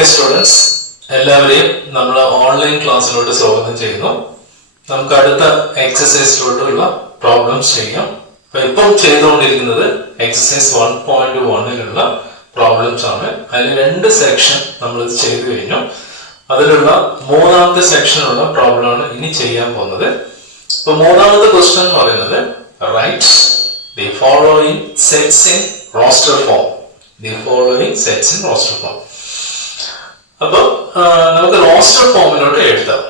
Dear students, എല്ലാവരെയും നമ്മൾ online ക്ലാസ്സിലോട്ട് സ്വാഗതം ചെയ്യുന്നു. നമുക്ക് അടുത്ത എക്സസൈസിലോട്ടുള്ള പ്രോബ്ലംസ് ചെയ്യാം. ഇപ്പം ചെയ്തുകൊണ്ടിരിക്കുന്നത് എക്സസൈസ് 1.1ലുള്ള പ്രോബ്ലംസ് ആണ്. അതിൽ 2 സെക്ഷൻ നമ്മൾ ചെയ്തു കഴിഞ്ഞു. അതിലുള്ള മൂന്നാമത്തെ സെക്ഷനുള്ള പ്രോബ്ലമാണ് ഇനി ചെയ്യാൻ പോകുന്നത്. ഇപ്പൊ മൂന്നാമത്തെ ക്വസ്റ്റ്യൻ എന്ന് പറയുന്നത് write the following sets in roster form. The following sets in roster form. അപ്പൊ നമുക്ക് റോസ്റ്റർ ഫോമിലോട്ട് എഴുതാം.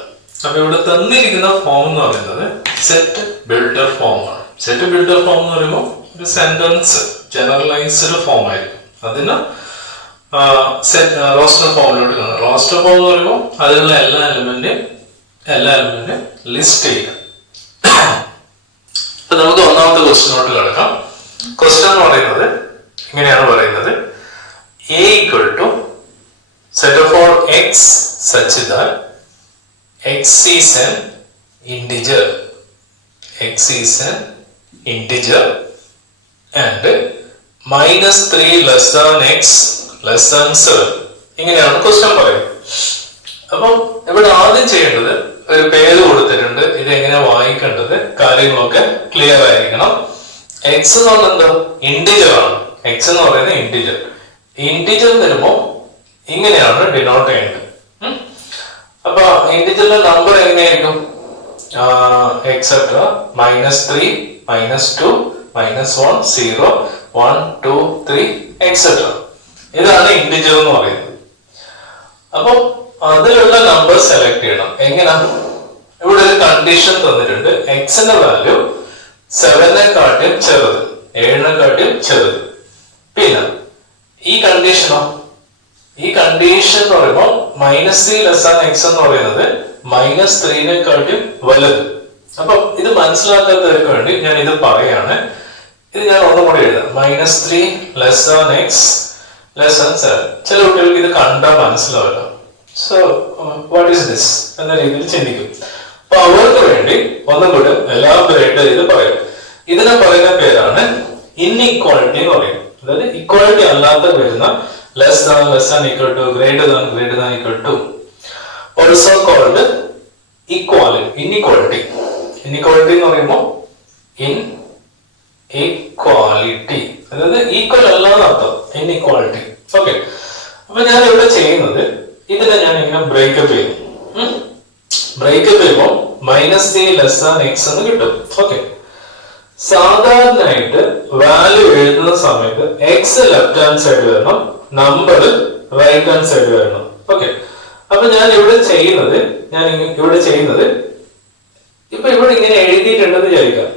അപ്പൊ ഇവിടെ തന്നിരിക്കുന്ന ഫോം എന്ന് പറയുന്നത് സെറ്റ് ബിൽഡർ ഫോം ആണ്. സെറ്റ് ബിൽഡർ ഫോം എന്ന് പറയുമ്പോൾ ഒരു സെന്റൻസ് ജനറലൈസ്ഡ് ഫോം ആയിരിക്കും. അതിന് റോസ്റ്റർ ഫോമിലോട്ട് കാണാം. റോസ്റ്റർ ഫോം എന്ന് പറയുമ്പോൾ അതിലുള്ള എല്ലാ എലമെന്റും ലിസ്റ്റ് ചെയ്യാം. അപ്പൊ നമുക്ക് ഒന്നാമത്തെ ക്വസ്റ്റ്യനോട്ട് കിടക്കാം. ക്വസ്റ്റ്യൻ എന്ന് പറയുന്നത് ഇങ്ങനെയാണ് പറയുന്നത്: A equal to set of all x such that x is an integer. X is an integer and -3 less than x less than 7. ഇങ്ങനെയാണ് ക്വസ്റ്റ്യൻ പറയുന്നത്. അപ്പം ഇവിടെ ആദ്യം ചെയ്യേണ്ടത് ഒരു പേര് കൊടുത്തിട്ടുണ്ട്. ഇത് എങ്ങനെ വായിക്കേണ്ടത് കാര്യങ്ങളൊക്കെ ക്ലിയർ ആയിരിക്കണം. എക്സ് എന്ന് പറഞ്ഞാൽ എന്താ? ഇന്റിജർ ആണ്. എക്സ് എന്ന് പറയുന്നത് ഇന്റിജർ. ഇന്റിജർ വരുമ്പോ ഇങ്ങനെയാണ് ഡിനോട്ട് ചെയ്യേണ്ടത്. അപ്പൊ ഇന്റിജറിന്റെ നമ്പർ എങ്ങനെയായിരിക്കും? Etcetera -3 -2 -1 0 1 2 3 etcetera. ഇതാണ് ഇന്റിജർ എന്ന് പറയുന്നത്. അപ്പൊ അതിലുള്ള നമ്പർ സെലക്ട് ചെയ്യണം. എങ്ങനെ? ഇവിടെ ഒരു കണ്ടീഷൻ തന്നിട്ടുണ്ട്. എക്സിന്റെ വാല്യൂ 7-നെക്കാട്ടിയും ചെറുത്, 7-നെക്കാട്ടിയും ചെറുത്. പിന്നെ ഈ കണ്ടീഷനോ? ഈ കണ്ടീഷൻ എന്ന് പറയുമ്പോൾ -3 ലെസ് ദാൻ x എന്ന് പറയുന്നത് -3-നെക്കാട്ടിയും വലുത്. അപ്പൊ ഇത് മനസ്സിലാക്കാത്തവർക്ക് വേണ്ടി ഞാൻ ഇത് പറയാണ്. ഇത് ഞാൻ ഒന്നും കൂടി എഴുതാം. -3 less than x less than 7. ചില കുട്ടികൾക്ക് ഇത് കണ്ടാൽ മനസ്സിലാവില്ല. സോ വാട്ട് ഈസ് ദിസ് എന്ന രീതിയിൽ ചിന്തിക്കും. അപ്പൊ അവർക്ക് വേണ്ടി ഒന്നും കൂടി എലാബറേറ്റ് ചെയ്ത് പറയും. ഇതിനെ പറയുന്ന പേരാണ് ഇൻഇക്വാളിറ്റി എന്ന് പറയും. അതായത് ഇക്വാളിറ്റി അല്ലാത്ത വരുന്ന less than equal to greater than equal to, also called inequality. Inequality എന്ന് പറയുമ്പോൾ ഇൻഇക്വാളിറ്റി അതായത് ഈക്വൽ അല്ലാന്ന് അർത്ഥം. ഇൻഇക്വാളിറ്റി. ഓക്കെ. അപ്പൊ ഞാൻ ഇവിടെ ചെയ്യുന്നത് ഇതിനെ ഞാൻ ഇങ്ങനെ ബ്രേക്കപ്പ് ചെയ്യും. ബ്രേക്കപ്പ് ചെയ്യുമ്പോൾ -3 ലെസ് ദാൻ x എന്ന് കിട്ടും. ഓക്കെ. സാധാരണയായിട്ട് വാല്യൂ എഴുതുന്ന സമയത്ത് എക്സ് ലെഫ്റ്റ് ഹാൻഡ് സൈഡ് വരണം, നമ്പർ റൈറ്റ് ഹാൻഡ് സൈഡ് വരണം. ഓക്കെ. അപ്പൊ ഞാൻ ഇവിടെ ചെയ്യുന്നത് ഇപ്പൊ ഇവിടെ ഇങ്ങനെ എഴുതിയിട്ടുണ്ടെന്ന് വിചാരിക്കാം.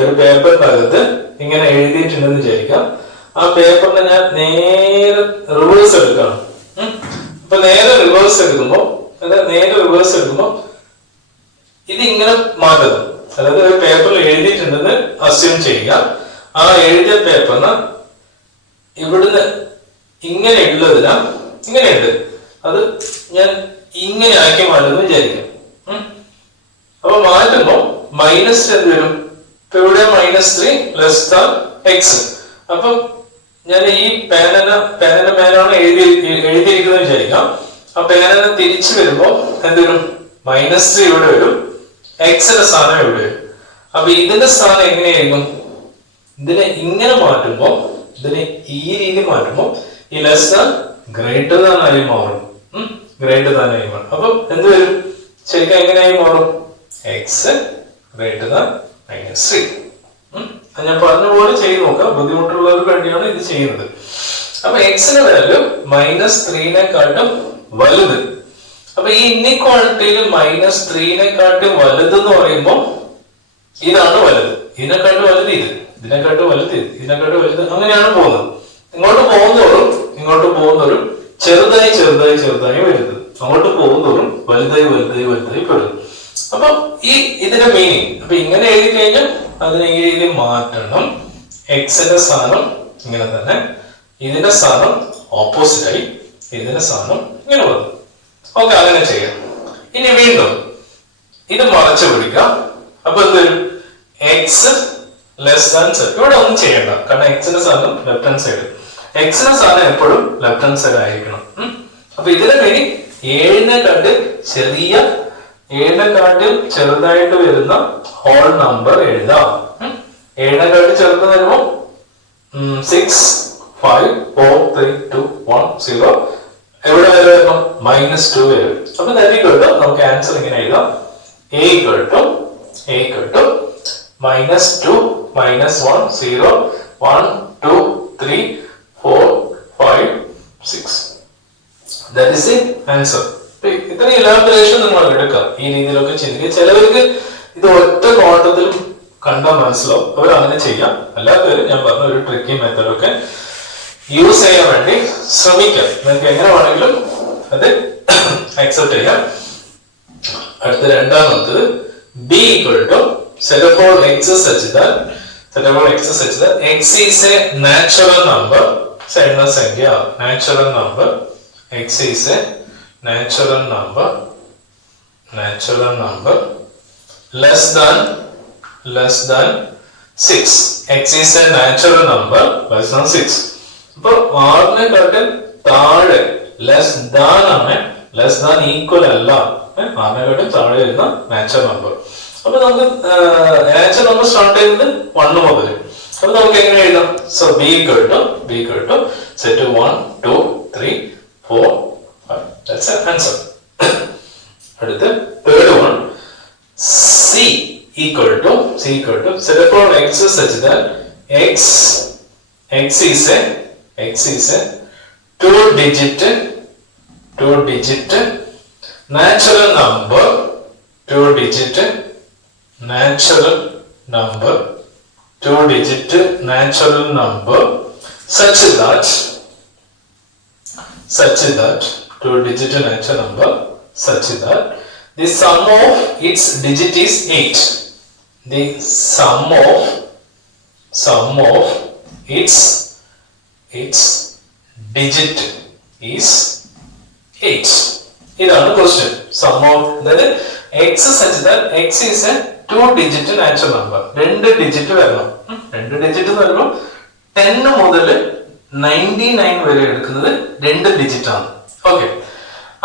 ഒരു പേപ്പറിന്റെ അകത്ത് ഇങ്ങനെ എഴുതിയിട്ടുണ്ടെന്ന് വിചാരിക്കാം. ആ പേപ്പറിനെ ഞാൻ നേരെ റിവേഴ്സ് എടുക്കണം. അപ്പൊ നേരെ റിവേഴ്സ് എടുക്കുമ്പോ ഇത് ഇങ്ങനെ മാറ്റുന്നു. അതായത് ഒരു പേപ്പറിൽ എഴുതിയിട്ടുണ്ടെന്ന് അസ്യൂം ചെയ്യുക. ആ എഴുതിയ പേപ്പറിന് ഇവിടുന്ന് ഇങ്ങനെയുള്ളതിനാ ഇങ്ങനെയുണ്ട്. അത് ഞാൻ ഇങ്ങനെ ആക്കി മാറ്റുന്നു വിചാരിക്കാം. അപ്പൊ മാറ്റുമ്പോ മൈനസ് എന്ത് വരും? ഇപ്പൊ ഇവിടെ -3 ലെസ് ദാൻ x. അപ്പൊ ഞാൻ ഈ പേനന്റെ മേലാണ് എഴുതിയിരിക്കുന്നത് വിചാരിക്കാം. ആ പേനനെ തിരിച്ചു വരുമ്പോ എന്ത് വരും? -3 ഇവിടെ വരും, എക്സിന്റെ സ്ഥാനം ഇവിടെ വരും. അപ്പൊ ഇതിന്റെ സ്ഥാനം എങ്ങനെയായിരിക്കും? ഇതിനെ ഇങ്ങനെ മാറ്റുമ്പോ, ഇതിനെ ഈ രീതി മാറ്റുമ്പോ ഈ ലെസ് ദാൻ ഗ്രേറ്റർ ദാൻ ആയി മാറും. ഗ്രേറ്റർ ദാൻ ആയി മാറും. അപ്പൊ എന്ത് വരും? ശരിക്കും എങ്ങനെയായി മാറും? X greater than -3. ഞാൻ പറഞ്ഞ പോലെ ചെയ്ത് നോക്കാം. ബുദ്ധിമുട്ടുള്ളവർക്ക് വേണ്ടിയാണ് ഇത് ചെയ്യുന്നത്. അപ്പൊ എക്സിന്റെ വാല്യൂ -3-നെക്കാട്ടും വലുത്. അപ്പൊ ഈ ഇൻഇക്വാളിറ്റിയിൽ -3-നെക്കാട്ടും വലുത് എന്ന് പറയുമ്പോൾ ഇതാണ് വലുത്. ഇതിനെക്കാട്ടും വലുത് ഇത്, ഇതിനെക്കാട്ടും വലുത് ഇത്, ഇതിനെക്കാട്ടും വലുത്, അങ്ങനെയാണ് പോകുന്നത്. ഇങ്ങോട്ട് പോകുന്നവരും ചെറുതായി വരുന്നത്. അങ്ങോട്ട് പോകുന്നവരും വലുതായി വരുന്നു. അപ്പൊ ഇതിന്റെ മീനിങ് അപ്പൊ ഇങ്ങനെ എഴുതി കഴിഞ്ഞാൽ അതിനെ ഈ രീതി മാറ്റണം. എക്സിന്റെ സ്ഥാനം ഇങ്ങനെ തന്നെ, ഇതിന്റെ സ്ഥാനം ഓപ്പോസിറ്റ് ആയി, ഇതിന്റെ സ്ഥാനം ഇങ്ങനെ വന്നു. ഓക്കെ, അങ്ങനെ ചെയ്യാം. ഇനി വീണ്ടും ഇത് മറച്ചു പിടിക്കാം. അപ്പൊ എന്തൊരു എക്സ് ലെസ് ദാൻ 7. ഇവിടെ ഒന്നും ചെയ്യണ്ട, കാരണം എക്സിന്റെ സ്ഥാനം ലെഫ്റ്റ് ഹാൻഡ് സൈഡ്. എക്സിന്റെ സ്ഥാനം എപ്പോഴും ലെഫ്റ്റ് ഹാൻഡ് സൈഡ് ആയിരിക്കണം. അപ്പൊ ഇതിന്റെ മീനിങ് 7-നെക്കാട്ടിൽ ചെറുതായിട്ട് വരുന്ന ഹോൾ നമ്പർ എഴുതാം. 7-നെക്കാട്ടിൽ ചെറുത് വരുമ്പോൾ 6, 5, 4, 3, 2, 1, 0. എവിടെ വരെ വരണം? -2 വരും. അപ്പൊ നമുക്ക് ആൻസർ ഇങ്ങനെ എഴുതാം. A equal to -2, -1, 0, 1, 2, 3, 4, 5, 6. That is the answer. ഇത്ര ഇലാബറേഷൻ നിങ്ങൾ എടുക്കാം. ഈ രീതിയിലൊക്കെ ചിന്തിക്കുക. ചിലവർക്ക് ഇത് ഒറ്റ കോട്ടത്തിൽ കണ്ടാൽ മനസ്സിലാവും, അവർ അങ്ങനെ ചെയ്യാം. അല്ലാത്തവര് ഞാൻ പറഞ്ഞ ഒരു ട്രിക്കി മെത്തേഡൊക്കെ യൂസ് ചെയ്യാൻ വേണ്ടി ശ്രമിക്കാം. നിങ്ങൾക്ക് എങ്ങനെ വേണമെങ്കിലും അത് അക്സെപ്റ്റ് ചെയ്യാം. അടുത്ത രണ്ടാമത്തത് b equal to set of all x such that x is a natural number. സംഖ്യ natural number. X is a natural number less than 6. X is a natural number less than 6. അപ്പൊ 6-നെക്കാട്ടിൽ താഴെ less than ആണ്, less than equal അല്ല. 6-നെക്കാട്ടിൽ താഴെ വരുന്ന natural number. അപ്പൊ നമുക്ക് natural number start ചെയ്യുന്നത് 1 മുതൽ. അപ്പൊ നമുക്ക് എങ്ങനെ എഴുതാം? So b equal to set 1, 2, 3, 4, 5. That's the answer. അടുത്ത third one, c equal to set of all x such that x is a two digit natural number such that the sum of its digit is 8. The sum of its digit is 8. ഇതാണ് question. Sum of x such that x is a two digit natural number. 2 digit വരണം. 2 digit എന്ന് പറയുമ്പോൾ 10 മുതൽ 99 വരെ എടുക്കുന്നത് 2 digit ആണ്. Okay,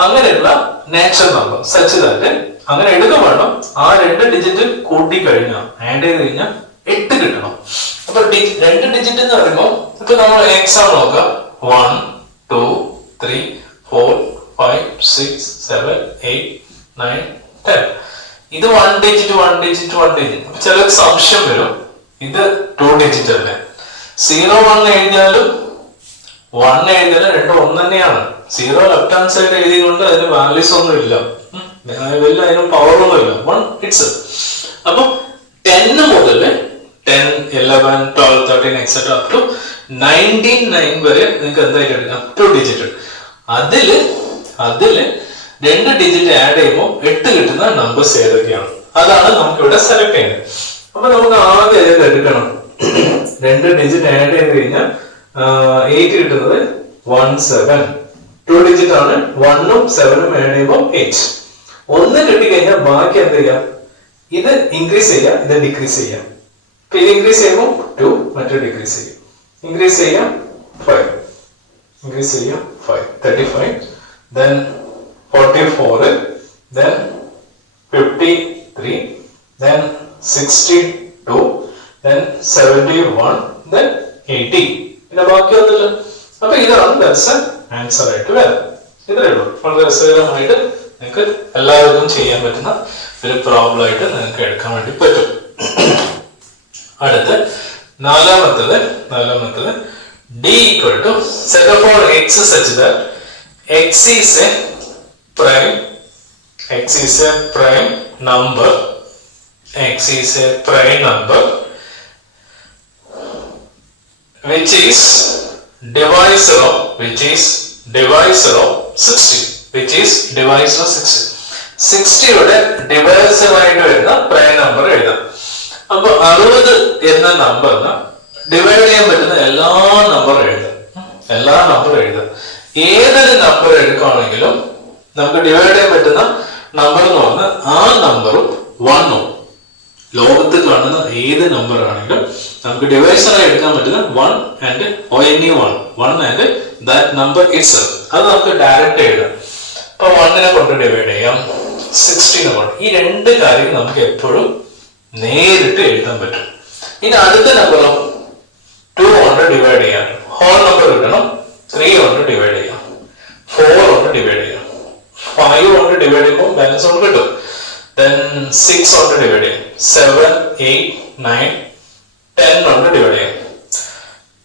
അങ്ങനെയുള്ള natural number such that അങ്ങനെ എടുക്കാൻ വേണം. ആ 2 ഡിജിറ്റ് കൂട്ടി കഴിഞ്ഞാൽ ആഡ് ചെയ്ത് കഴിഞ്ഞാൽ 8 കിട്ടണം. അപ്പൊ 2 ഡിജിറ്റ് എന്ന് പറയുമ്പോൾ ഇപ്പൊ നമ്മൾ എക്സാം നോക്കാം. 1, 2, 3, 4, 5, 6, 7, 8, 9, 10. ഇത് 1 ഡിജിറ്റ്. അപ്പൊ ചിലർക്ക് സംശയം വരും, ഇത് 2 ഡിജിറ്റ് അല്ലേ? 0, 1 എഴുതിയാലും 1 എഴുതിയാലും രണ്ടും ഒന്ന് തന്നെയാണ്. 0 ലെഫ്റ്റ് ഹാൻഡ് സൈഡ് എഴുതിയതുകൊണ്ട് അതിന് വാല്യൂസ് ഒന്നും ഇല്ല, അതിന് പവർ ഒന്നും ഇല്ല. 1 ഇറ്റ്സ്. അപ്പൊ 10 മുതൽ 10, 11, 12, 13 എക്സെട്ര അപ് ടു 99 വരെ നിങ്ങൾക്ക് എന്തായിട്ട് എടുക്കാം? 2 ഡിജിറ്റ്. അതില് 2 ഡിജിറ്റ് ആഡ് ചെയ്യുമ്പോൾ 8 കിട്ടുന്ന നമ്പേഴ്സ് ഏതൊക്കെയാണ്? അതാണ് നമുക്ക് ഇവിടെ സെലക്ട് ചെയ്യുന്നത്. അപ്പൊ നമുക്ക് ആദ്യം ഏത് എടുക്കണം? 2 ഡിജിറ്റ് ആഡ് ചെയ്ത് കഴിഞ്ഞാൽ 8 കിട്ടുന്നത് 1, 7. 2 ഡിജിറ്റ് ആണ്. 1ഉം 7ഉം ആഡ് ചെയ്യുമ്പോൾ 8. 1 കിട്ടിക്കഴിഞ്ഞാൽ ബാക്കി എന്ത് ചെയ്യാം? ഇത് ഇൻക്രീസ് ചെയ്യാം, ഇത് ഡിക്രീസ് ചെയ്യാം. ഇപ്പൊ ഇത് ഇൻക്രീസ് ചെയ്യുമ്പോൾ 2, മറ്റേ ഡിക്രീസ് ചെയ്യും. ഇൻക്രീസ് ചെയ്യാം 5, 35, then 44, then 53, then 62, then 71, then 80. പിന്നെ ബാക്കി ഒന്നുമില്ല. അപ്പൊ ഇതാണ് ആൻസർ ആയിട്ട് വരാം. ഇത്രയേ ഉള്ളൂ. വളരെ രസകരമായിട്ട് നിങ്ങൾക്ക് എല്ലാവർക്കും ചെയ്യാൻ പറ്റുന്ന ഒരു പ്രോബ്ലം ആയിട്ട് നിങ്ങൾക്ക് എടുക്കാൻ വേണ്ടി പറ്റും. അടുത്ത നാലാമത്തത് d equal to set of all x such that x is a prime number which is divisor of 60. 60 യുടെ ഡിവൈസർ ആയിട്ട് വരുന്ന പ്രൈം നമ്പർ എഴുതാം. അപ്പൊ 60 എന്ന നമ്പറിന് ഡിവൈഡ് ചെയ്യാൻ പറ്റുന്ന എല്ലാ നമ്പറും എഴുതാം. ഏതൊരു നമ്പർ എടുക്കുകയാണെങ്കിലും നമുക്ക് ഡിവൈഡ് ചെയ്യാൻ പറ്റുന്ന നമ്പർ എന്ന് പറഞ്ഞാൽ ആ നമ്പറും 1ഉം ലോകത്ത് കാണുന്ന ഏത് നമ്പർ ആണെങ്കിലും നമുക്ക് ഡിവൈസറായി എടുക്കാൻ പറ്റുന്ന 1 and only 1 and that number itself. അത് നമുക്ക് ഡയറക്റ്റ് എഴുതാം. അപ്പൊ 1 കൊണ്ട് ഡിവൈഡ് ചെയ്യാം, 16 കൊണ്ട്. ഈ രണ്ട് കാര്യം നമുക്ക് എപ്പോഴും നേരിട്ട് എഴുതാൻ പറ്റും. ഇനി അടുത്ത നമ്പറോ 2 കൊണ്ട് ഡിവൈഡ് ചെയ്യാം, ഹോൾ നമ്പർ കിട്ടണം. 3 കൊണ്ട് ഡിവൈഡ് ചെയ്യാം, 4 കൊണ്ട് ഡിവൈഡ് ചെയ്യാം, 5 കൊണ്ട് ഡിവൈഡ് ചെയ്യുമ്പോൾ ബാലൻസ് കൊണ്ട് കിട്ടും. Then 6 കൊണ്ട് ഡിവൈഡ് ചെയ്യാം, 7, 8, 9, 10 കൊണ്ട് ഡിവൈഡ് ചെയ്യാം.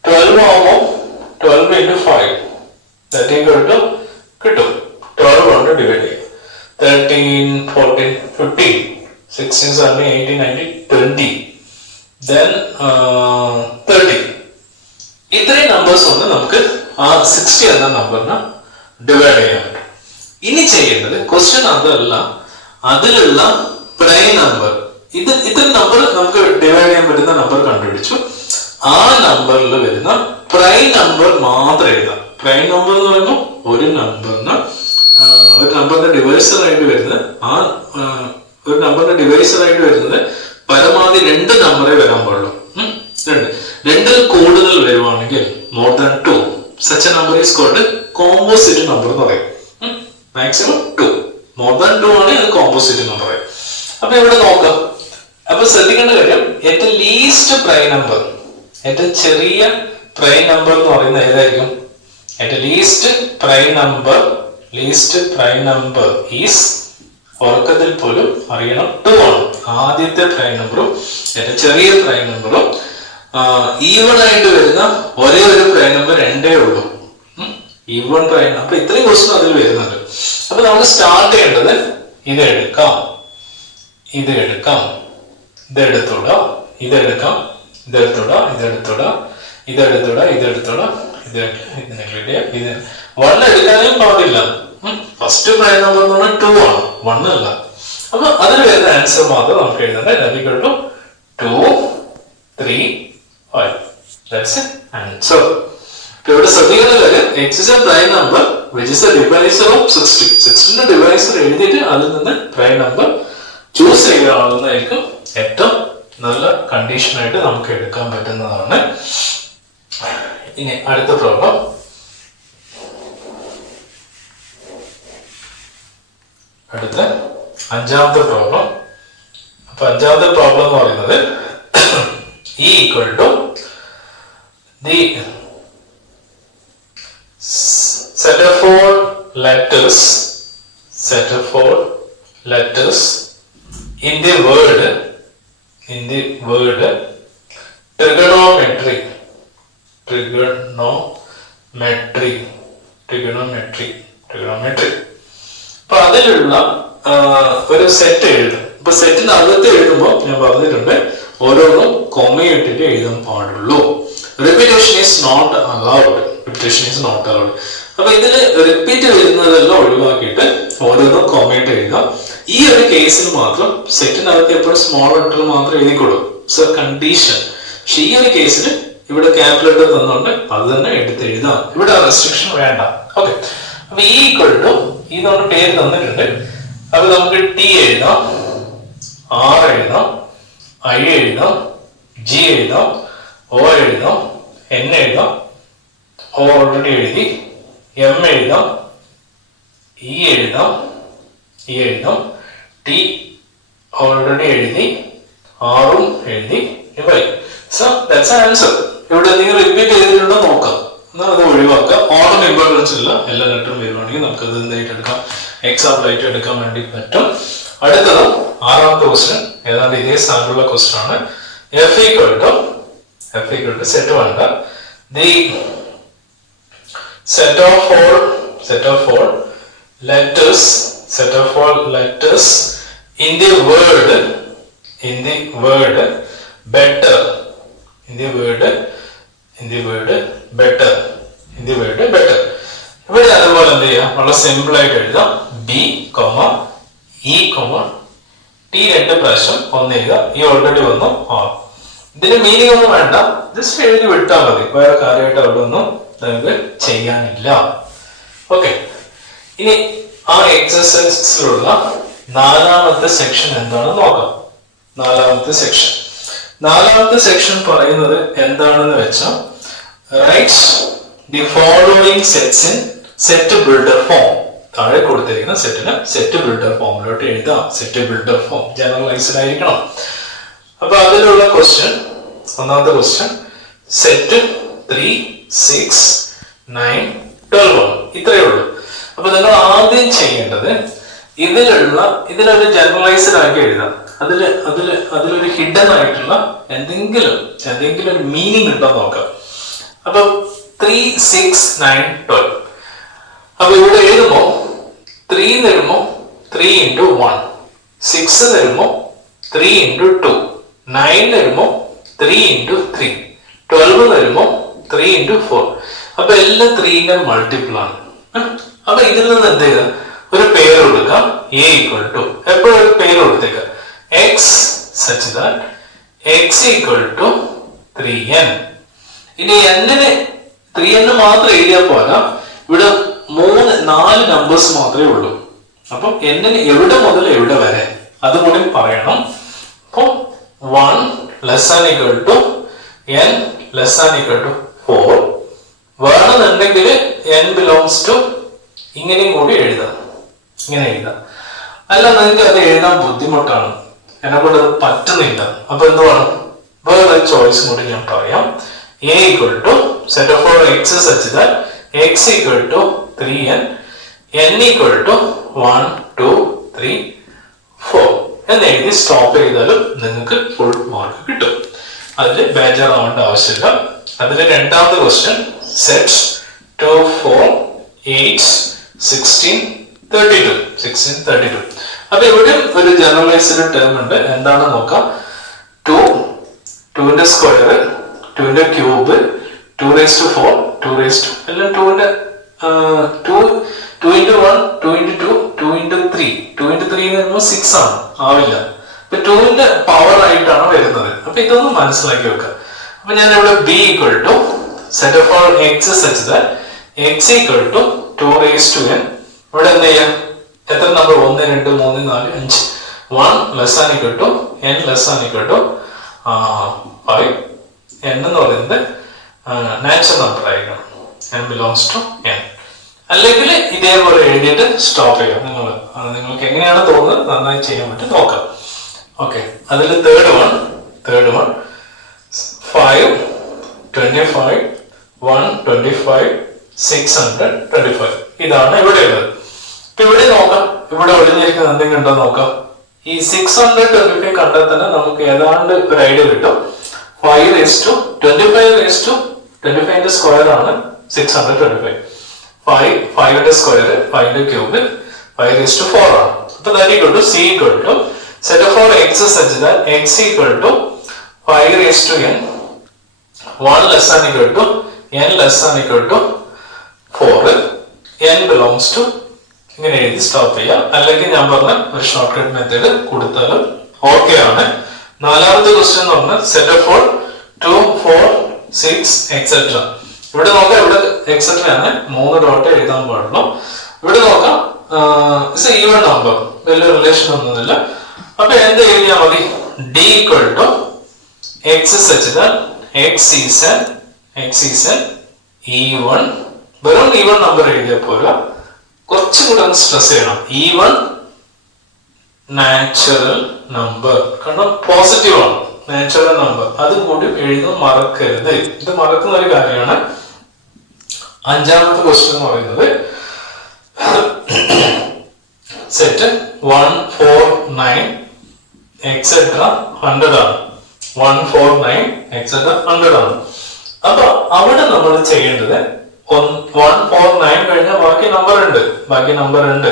12 ആവുമ്പോൾ 12 into 5 that equal to കിട്ടും. 12 കൊണ്ട് ഡിവൈഡ് ചെയ്യാം. 13, 14, 15, 16, 17, 18, 19, 20. Then 30. ഇത്രയും നമ്പേഴ്സ് കൊണ്ട് നമുക്ക് ആ 60 എന്ന നമ്പറിനെ ഡിവൈഡ് ചെയ്യാൻ പറ്റും. ഇനി ചെയ്യേണ്ടത് ക്വസ്റ്റ്യൻ അതല്ല, അതിലുള്ള പ്രൈം നമ്പർ, ഇത്ര നമ്പർ നമുക്ക് ഡിവൈഡ് ചെയ്യാൻ പറ്റുന്ന നമ്പർ കണ്ടുപിടിച്ചു. ആ നമ്പറിൽ വരുന്ന പ്രൈം നമ്പർ മാത്രം എഴുതാം. പ്രൈം നമ്പർ എന്ന് പറയുമ്പോൾ ഒരു നമ്പറിന്റെ ഡിവൈസർ ആയിട്ട് വരുന്നത് ഒരു നമ്പറിന്റെ ഡിവൈസർ ആയിട്ട് വരുന്നത് പരമാവധി 2 നമ്പറേ വരാൻ പാടുള്ളൂ. 2 കൂടുതൽ വരുവാണെങ്കിൽ more than 2 such a number is called composite number എന്ന് പറയും. മാക്സിമം 2, മോർ ദാൻ 2 ആണ് അത് കോമ്പോസിറ്റ് നമ്പർ. അപ്പൊ ഇവിടെ നോക്കാം. അപ്പൊ ശ്രദ്ധിക്കേണ്ട കാര്യം, ഏറ്റവും ലീസ്റ്റ് പ്രൈം നമ്പർ, ഏറ്റവും ചെറിയ പ്രൈം നമ്പർ എന്ന് പറയുന്നത് ഏതായിരിക്കും? ഏറ്റവും ലീസ്റ്റ് പ്രൈം നമ്പർ ഈസ്, ഉറക്കത്തിൽ പോലും അറിയണം, 2 ആണ്. ആദ്യത്തെ പ്രൈം നമ്പറും ഏറ്റവും ചെറിയ പ്രൈം നമ്പറും ഈവൺ ആയിട്ട് വരുന്ന ഒരേ ഒരു പ്രൈം നമ്പർ 2 ഉള്ളൂ. Even prime. അപ്പൊ ഇത്രയും ക്വസ്റ്റ്യൻ അതിൽ വരുന്നുണ്ട്. അപ്പൊ നമുക്ക് സ്റ്റാർട്ട് ചെയ്യേണ്ടത് ഇതെടുക്കാം, ഇതെടുത്തൂടാ, ഇതെടുക്കാം, ഇതെടുത്തൂടാ, ഇതിനെ ക്ലിയർ ചെയ്യാം. ഇത് 1 എടുക്കാനും പാടില്ല. ഫസ്റ്റ് പ്രൈം നമ്പർ എന്ന് പറഞ്ഞാൽ 2 ആണ്, 1 അല്ല. അപ്പൊ അതിൽ വരുന്ന ആൻസർ മാത്രം നമുക്ക് എഴുതേണ്ടത് 2, 3, 5. That's it. Answer. ഇവിടെ ശ്രദ്ധിക്കേണ്ട കാര്യം, x is a prime number which is a divisor of 60. 60ന്റെ divisor എഴുതിയിട്ട് അതിൽ നിന്ന് പ്രൈം നമ്പർ ചൂസ് ചെയ്യാവുന്നതായിരിക്കും ഏറ്റവും നല്ല കണ്ടീഷനായിട്ട് നമുക്ക് എടുക്കാൻ പറ്റുന്നതാണ്. ഇനി അടുത്ത പ്രോബ്ലം. അടുത്ത 5ാമത്തെ പ്രോബ്ലം. അപ്പൊ 5ാമത്തെ പ്രോബ്ലം എന്ന് പറയുന്നത് E equal to the set of all letters in the word trigonometry. അപ്പൊ അതിലുള്ള ഒരു സെറ്റ് എഴുതും. ഇപ്പൊ സെറ്റിന് അകത്ത് എഴുതുമ്പോൾ ഞാൻ പറഞ്ഞിട്ടുണ്ട്, ഓരോന്നും കോമയിട്ടിട്ട് എഴുതാൻ പാടുള്ളൂ. Repetition is not allowed. അപ്പൊ ഇതിന് റിപ്പീറ്റ് വരുന്നതെല്ലാം ഒഴിവാക്കിയിട്ട് ഓരോന്നും കോമയിട്ട് എഴുതാം. ഈ ഒരു കേസിൽ മാത്രം സെറ്റിനകത്ത് എപ്പോഴും സ്മോൾ ലെറ്റർ മാത്രം എഴുതിക്കൊള്ളൂ, സർ കണ്ടീഷൻ. പക്ഷെ ഈ ഒരു കേസിൽ ഇവിടെ ക്യാപിറ്റൽ ലെറ്റർ തന്നുകൊണ്ട് അത് തന്നെ എടുത്ത് എഴുതാം. ഇവിടെ റെസ്ട്രിക്ഷൻ വേണ്ട. ഓക്കെ. അപ്പൊ ഈ ഈക്വൽ ടു ഇതുകൊണ്ട് പേര് തന്നിട്ടുണ്ട്. അപ്പൊ നമുക്ക് ടി എഴുതാം, ആർ എഴുതാം, ഐ എഴുതാം, ജി എഴുതാം, ഓ എഴുതാം, എൻ എഴുതാം, ഓ ഓൾറെഡി എഴുതി, എം എഴുതാം, ഇ എഴുതാം, ടി ഓൾറെഡി എഴുതി, ആറും എഴുതി, വൈ. So that's answer. ഇവിടെ നിങ്ങൾ റിപ്പീറ്റ് ചെയ്തിട്ടുണ്ടോ നോക്കാം, എന്നാൽ അത് ഒഴിവാക്കാം. ഓർഡർ ഇമ്പോർട്ടൻസ് ഇല്ല, എല്ലാ ലെറ്ററും വരുവാണെങ്കിൽ നമുക്ക് അത് എന്തായിട്ട് എടുക്കാം, എക്സാമ്പിൾ ആയിട്ട് എടുക്കാൻ വേണ്ടി പറ്റും. അടുത്തത് 6ാമത്തെ ക്വസ്റ്റ്യൻ, ഏതാണ്ട് ഇതേ സ്ഥാനത്തുള്ള ക്വസ്റ്റ്യൻ ആണ്. F equal to സെറ്റ് വേണ്ട, the set of all letters in the word better, ഇവിടെ അതുപോലെ എന്ത് ചെയ്യാം, വളരെ സിമ്പിൾ ആയിട്ട് എഴുതാം. ബി ഇ ടി 2 പ്രാവശ്യം ഒന്ന് എഴുതാം. ഈ ഓൾറെഡി വന്നു ആർ. ഇതിന്റെ മീനിങ് ഒന്നും വേണ്ട, ജസ്റ്റ് എഴുതി വിട്ടാൽ മതി. വേറെ കാര്യമായിട്ട് അവിടെ ഒന്നും നമുക്ക് ചെയ്യാനില്ല. ഓക്കെ. ഇനി ആ എക്സസൈസിലുള്ള 4ാമത്തെ സെക്ഷൻ എന്താണെന്ന് നോക്കാം. നാലാമത്തെ സെക്ഷൻ. നാലാമത്തെ സെക്ഷൻ പറയുന്നത് എന്താണെന്ന് വെച്ചാൽ write the following sets in set builder form. താഴെ കൊടുത്തിരിക്കുന്ന സെറ്റിന് സെറ്റ് ബിൽഡർ ഫോമിലോട്ട് എഴുതാം. സെറ്റ് ബിൽഡർ ഫോം ജനറലൈസ്ഡ് ആയിരിക്കണം. അപ്പൊ അതിലുള്ള ക്വസ്റ്റ്യൻ, ഒന്നാമത്തെ ക്വസ്റ്റ്യൻ സെറ്റ് 3, 6, 9, 12 ഇത്രയേ ഉള്ളൂ. അപ്പൊ നിങ്ങൾ ആദ്യം ചെയ്യേണ്ടത് ഇതിലൊരു ജനറലൈസ്ഡ് ആക്കി എഴുതാം. അതിലൊരു ഹിഡൻ ആയിട്ടുള്ള എന്തെങ്കിലും ഒരു മീനിങ് ഉണ്ടോ നോക്കാം. അപ്പൊ 3, 6, 9, 12. അപ്പൊ ഇവിടെ എഴുതുമ്പോ 3 തരുമ്പോ 3 into 1, 6 തരുമ്പോ 3 into 2, 9 തരുമ്പോ 3 into 3, 12 തരുമ്പോ 3 into 4. അപ്പൊ എല്ലാം 3ന്റെ മൾട്ടിപ്പിൾ ആണ്. അപ്പൊ ഇതിൽ നിന്ന് എന്ത് ചെയ്യുക, ഒരു പേര് കൊടുക്കാം. a equal to എപ്പോഴും ഒരു പേര് കൊടുത്തേക്കാം. x such that x equal to 3n. ഇനി n-ന് 3n മാത്രം എഴുതിയാൽ പോരാ, ഇവിടെ 4 നമ്പേഴ്സ് മാത്രമേ ഉള്ളൂ. അപ്പൊ n-ന് എവിടെ മുതൽ എവിടെ വരെ അതുകൂടി പറയണം. അപ്പൊ 1 less than equal to n less than equal to 4 വേണമെന്നുണ്ടെങ്കിൽ n belongs to ഇങ്ങനെയും കൂടി എഴുതാം. ഇങ്ങനെ എഴുതാം. അല്ല, നിങ്ങൾക്ക് അത് എഴുതാൻ ബുദ്ധിമുട്ടാണ്, എന്നെ കൊണ്ട് അത് പറ്റുന്നില്ല. അപ്പൊ എന്ത് വേണം, വേറെ ചോയ്സും കൂടി ഞാൻ പറയാം. a equal to set of all x such that x equal to 3n, n equal to 1, 2, 3, 4 എന്ന് എഴുതി സ്റ്റോപ്പ് ചെയ്താലും നിങ്ങൾക്ക് ഫുൾ മാർക്ക് കിട്ടും. അതിൽ ബേജാറാവേണ്ട ആവശ്യമില്ല. അതിന്റെ രണ്ടാമത്തെ ക്വസ്റ്റ്യൻ സെറ്റ് 2, 4, 8, 16, 32. അപ്പൊ ഇവിടെ ഒരു ജനറലൈസ്ഡ് ടേം ഉണ്ട്. എന്താണെന്ന് നോക്കാം. 2ന്റെ square, 2ന്റെ cube, 2 raised to 4, 2 raised to എല്ലാം 2 into 1, 2 into 2, 2 into 3. 2 into 3 എന്ന് പറയുമ്പോൾ 6 ആണ്, ആവില്ല. അപ്പൊ 2ന്റെ പവർ ആയിട്ടാണ് വരുന്നത്. അപ്പൊ ഇതൊന്ന് മനസ്സിലാക്കി വെക്കുക. അപ്പൊ ഞാൻ ഇവിടെ b equal to set of all x such that x equal to 2 raised to n. ഇവിടെ എന്ത് ചെയ്യാം, എത്ര number, 1, 2, 3, 4, 5. 1 less than equal to n less than equal to 5. n എന്ന് പറയുന്നത് നാച്ചുറൽ നമ്പർ ആയിരിക്കണം. n belongs to n. അല്ലെങ്കിൽ ഇതേപോലെ എഴുതിയിട്ട് സ്റ്റോപ്പ് ചെയ്യാം. നിങ്ങൾക്ക് എങ്ങനെയാണ് തോന്നുന്നത് നന്നായി ചെയ്യാൻ പറ്റും, നോക്കാം. ഓക്കെ, അതിൽ തേർഡ് വൺ 5, 25, 125, 625. ഇതാണ് ഇവിടെ ഉള്ളത്. ഇപ്പൊ ഇവിടെ നോക്കാം, ഇവിടെ ഒളിഞ്ഞിരിക്കുന്ന എന്തെങ്കിലും ഉണ്ടോ നോക്കാം. ഈ 625 കണ്ടാൽ തന്നെ നമുക്ക് ഏതാണ്ട് ഒരു ഐഡിയ കിട്ടും. 5 raised to 25ന്റെ സ്ക്വയർ ആണ് 625. 5ന്റെ സ്ക്വയർ, 5ന്റെ ക്യൂബ്, 5 raised to 4 ആണ്. അപ്പൊ that equal to c equal to set of all x such that x equal to 5 raised to n, 1 less than equal to n less than equal to 4, n belongs to ഇങ്ങനെ എഴുതി stop ചെയ്യാം. അല്ലെങ്കിൽ ഞാൻ പറഞ്ഞ ഒരു short cut method കൊടുത്താലും okay ആണ്. നാലാമത്തെ ക്വസ്റ്റ്യൻ എന്ന് പറഞ്ഞാൽ സെറ്റ് ഓഫ് ഓൾ 2, 4, 6 എക്സെട്ര. ഇവിടെ നോക്കാം, ഇവിടെ എക്സെട്ര ആണ്, 3 ഡോട്ട് എഴുതാൻ പാടുള്ളൂ. ഇവിടെ നോക്കാം, ഈവൻ നമ്പർ, വലിയ റിലേഷൻ ഒന്നുമില്ല. അപ്പൊ എന്ത് എഴുതിയാൽ മതി, d equal to x such that x is an even. വെറും ഈവൻ നമ്പർ എഴുതിയാൽ പോരാ, കുറച്ചും കൂടെ ഒന്ന് സ്ട്രെസ് ചെയ്യണം. ഈവൻ നാച്ചുറൽ നമ്പർ, കാരണം പോസിറ്റീവ് ആണ് നാച്ചുറൽ നമ്പർ, അതും കൂടി എഴുതാൻ മറക്കരുത്. ഇത് മറക്കുന്ന ഒരു കാര്യമാണ്. അഞ്ചാമത്തെ ക്വസ്റ്റ്യൻ എന്ന് പറയുന്നത് സെറ്റ് 1, 4, 9 എക്സെട്ര 100 ആണ്. 1, 4, 9 എക്സെട്ര 100 ആണ്. അപ്പൊ അവിടെ നമ്മൾ ചെയ്യേണ്ടത് 1, 4, 9 കഴിഞ്ഞാൽ ബാക്കി നമ്പർ ഉണ്ട്,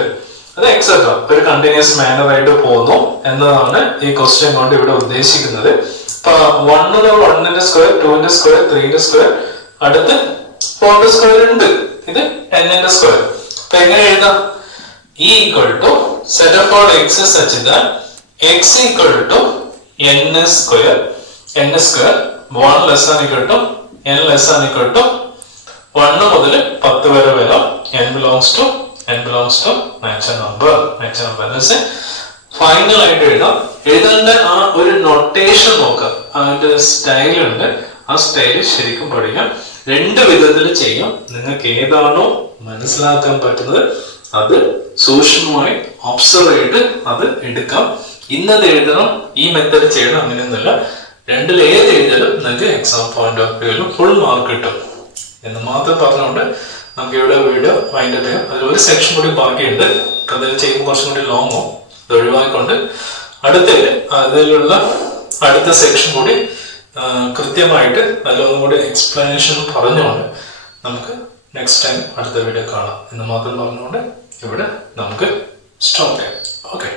അത് എക്സെട്ര ഒരു കണ്ടിന്യൂസ് മാനർ ആയിട്ട് പോകുന്നു എന്നതാണ് ഈ ക്വസ്റ്റ്യൻ കൊണ്ട് ഇവിടെ ഉദ്ദേശിക്കുന്നത്. ഇപ്പൊ 1ന്റെ സ്ക്വയർ, 2ന്റെ സ്ക്വയർ, 3ന്റെ സ്ക്വയർ, അടുത്ത് 4ന്റെ സ്ക്വയർ ഉണ്ട്, ഇത് 10ന്റെ സ്ക്വയർ. അപ്പൊ എങ്ങനെ എഴുതാം, e equal to set of all x such that x equal to n square, 1 less than equal to n less than equal to 1 മുതൽ 10 വരെ വരാം. n belongs to natural number. Let's say ഫൈനലായിട്ട് എഴുതാം. എഴുതേണ്ട ആ ഒരു നൊട്ടേഷൻ നോക്കാം, അതിന്റെ സ്റ്റൈലുണ്ട്, ആ സ്റ്റൈല് ശരിക്കും പഠിക്കാം. രണ്ട് വിധത്തിൽ ചെയ്യാം. നിങ്ങൾക്ക് ഏതാണോ മനസ്സിലാക്കാൻ പറ്റുന്നത് അത് സൂക്ഷ്മമായി ഒബ്സർവ് ചെയ്ത് അത് എടുക്കാം. ഇന്നത് എഴുതണം, ഈ മെത്തേഡ് ചെയ്യണം അങ്ങനെയൊന്നുമില്ല. രണ്ടിൽ ഏത് എഴുതിയാലും നിങ്ങൾക്ക് എക്സാം പോയിന്റ് ഓഫ് വ്യൂവിൽ ഫുൾ മാർക്ക് കിട്ടും എന്ന് മാത്രം പറഞ്ഞുകൊണ്ട് നമുക്ക് ഇവിടെ വീഡിയോ വൈൻഡപ്പ് ചെയ്യാം. അതിൽ ഒരു സെക്ഷൻ കൂടി ബാക്കിയുണ്ട്, അത് ചെയ്യുമ്പോൾ കുറച്ചും കൂടി ലോങ്ങോ, അത് ഒഴിവാക്കിക്കൊണ്ട് അതിലുള്ള അടുത്ത സെക്ഷൻ കൂടി കൃത്യമായിട്ട് അതിലൊന്നും കൂടി എക്സ്പ്ലനേഷൻ പറഞ്ഞുകൊണ്ട് നമുക്ക് നെക്സ്റ്റ് ടൈം അടുത്ത വീഡിയോ കാണാം എന്ന് മാത്രം പറഞ്ഞുകൊണ്ട് ഇവിടെ നമുക്ക് സ്റ്റോപ്പ് ചെയ്യാം. ഓക്കെ.